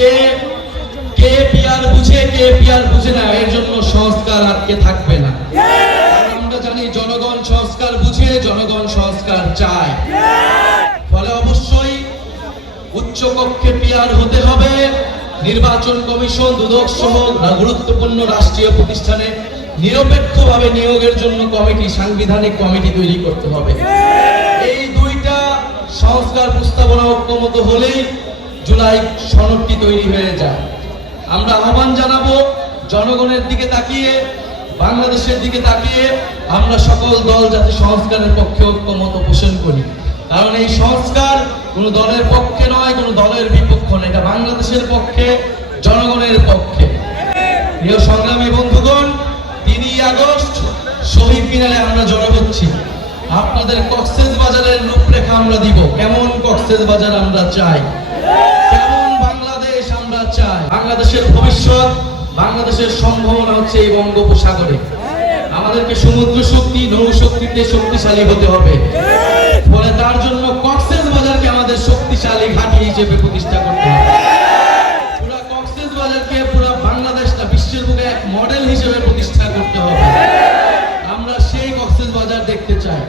কে? কে বুঝে কে বুঝে না? এর জন্য সংস্কার থাকবে না? জানি জনগণ সংস্কার জনগণ সংস্কার চায়। ফলে অবশ্যই উচ্চ কক্ষে পিয়ার হতে হবে। নির্বাচন কমিশন, দুদক সহ গুরুত্বপূর্ণ রাষ্ট্রীয় প্রতিষ্ঠানে নিরপেক্ষভাবে নিয়োগের জন্য কমিটি, সাংবিধানিক কমিটি তৈরি করতে হবে। এই দুইটা সংস্কার প্রস্তাবনা ঐক্যমত হলেই জুলাই সনদটি তৈরি হয়ে যায়। আমরা আহ্বান জানাব জনগণের দিকে তাকিয়ে, বাংলাদেশের দিকে তাকিয়ে আমরা সকল দল যাতে সংস্কারের পক্ষে ঐক্যমত পোষণ করি। কারণ এই সংস্কার কোন দলের পক্ষে নয়, কোন দলের বিপক্ষ নয়, এটা বাংলাদেশের পক্ষে, জনগণের পক্ষে। প্রিয় সংগ্রামী বন্ধুগণ, তিনই আগস্ট, শহীদ মিনারে আমরা জড়ো হচ্ছি। আপনাদের কক্সেস বাজারের রূপরেখা আমরা দিব। কেমন কক্সেস বাজার আমরা চাই? বাংলাদেশের ভবিষ্যৎ, বাংলাদেশের সম্ভাবনা হচ্ছে এই বঙ্গোপসাগরে। আমাদেরকে সমুদ্র শক্তি, নৌ শক্তিতে শক্তিশালী হতে হবে। ফলে তার জন্য কক্সেস বাজারকে আমাদের শক্তিশালী ঘাঁটি হিসেবে প্রতিষ্ঠা করতে হবে। মডেল হিসেবে প্রতিষ্ঠা করতে হবে। আমরা সেই কক্সেস বাজার দেখতে চাই।